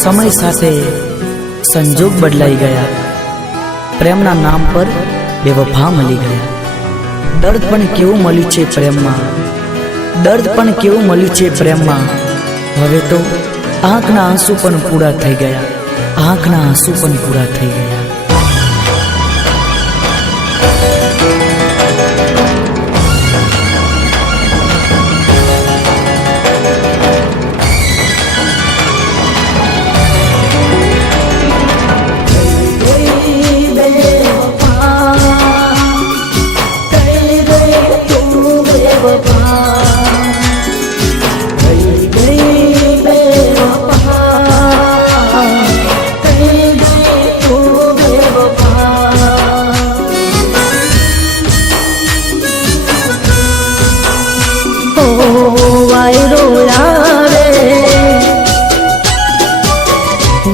समय साथे संजोग बदलाई गया, प्रेमना नाम पर बेवफा मળી ગયા। दर्द पण केवुं मळ्युं छे प्रेममां, दर्द पण केवुं मळ्युं छे प्रेममां। हवे तो आंखना आंसू पण पूरा थई गया, आंखना आंसू पण पूरा थई गया।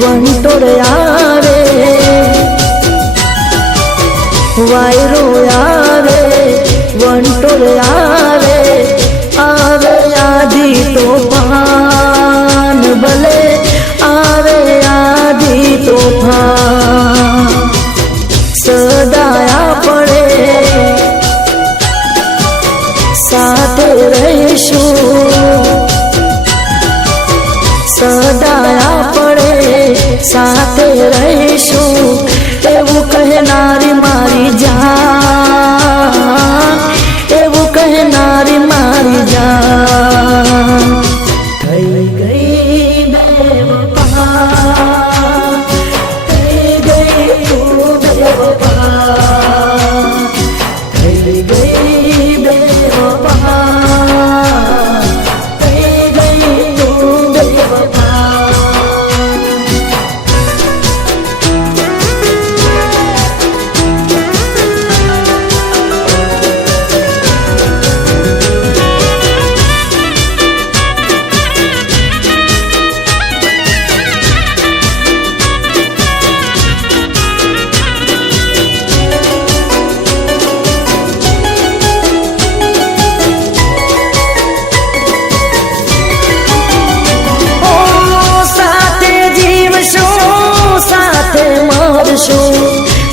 वंटोर आवे वायरो आवे, वंटोर आवे, आवे आधी तूफान, भले आवे आधी तूफान। सदाया पड़े साथे रहीशुं, सदाया पड़े साथे रहीशुं, एवुं कहनारी मारी जान, एवुं कहनारी मारी जान। थई गई बेवफा, थई गई तू बेवफा, थई गई बेवफा, थई गई तू बेवफा।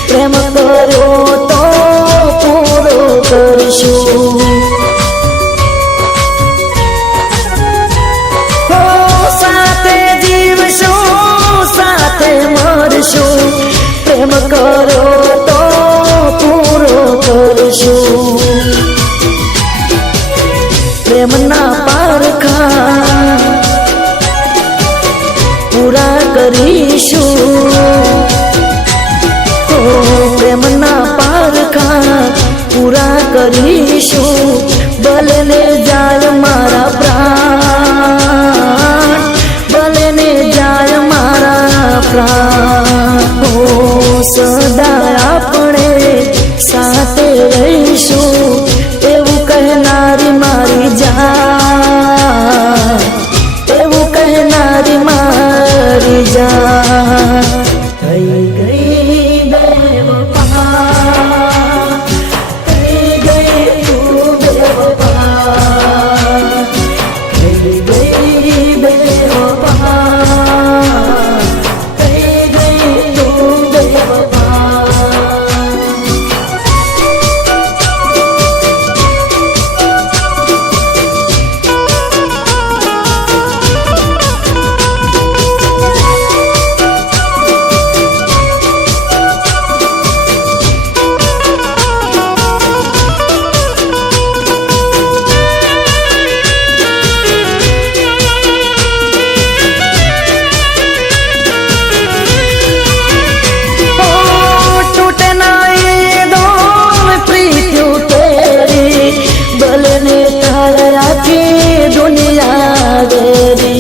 प्रेम करो तो पूरो करशुं, साथे जीवशुं साथे मरशुं, प्रेम करो तो पूरो करशुं। प्रेमना पारखा पूरा करीशुं, प्रेमना पारखा पूरा करीशुं। भले ने जाय मारा प्राण, भले ने जाय मारा प्राण। सदा आपणे साथे रहीशुं, एवुं कहनारी मारी जान, एवुं कहनारी मारी जान। थई गई दुनिया वेरी।